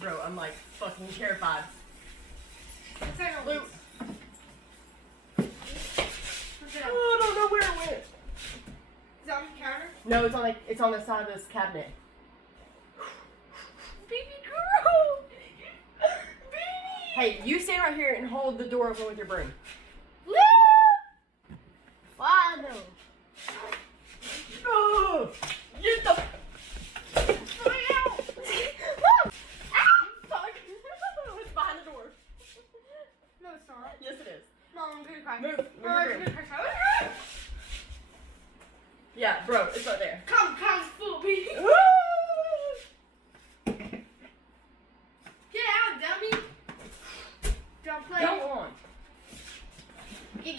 Bro, I'm like fucking terrified. What's that on? Luke. What's that on? Oh, I don't know where it went. Is it on the counter? No, it's on the side of this cabinet. Baby girl! Baby! Hey, you stand right here and hold the door open with your broom. Follow. Oh, get the fuck out! Fuck! It's behind the door. No, it's not. Yes, it is. Mom, I'm gonna cry. Move Oh, your I'm broom. gonna cry. Yeah, bro, it's right there. Come, fool, baby. Get out, dummy. Don't play. Go on. Get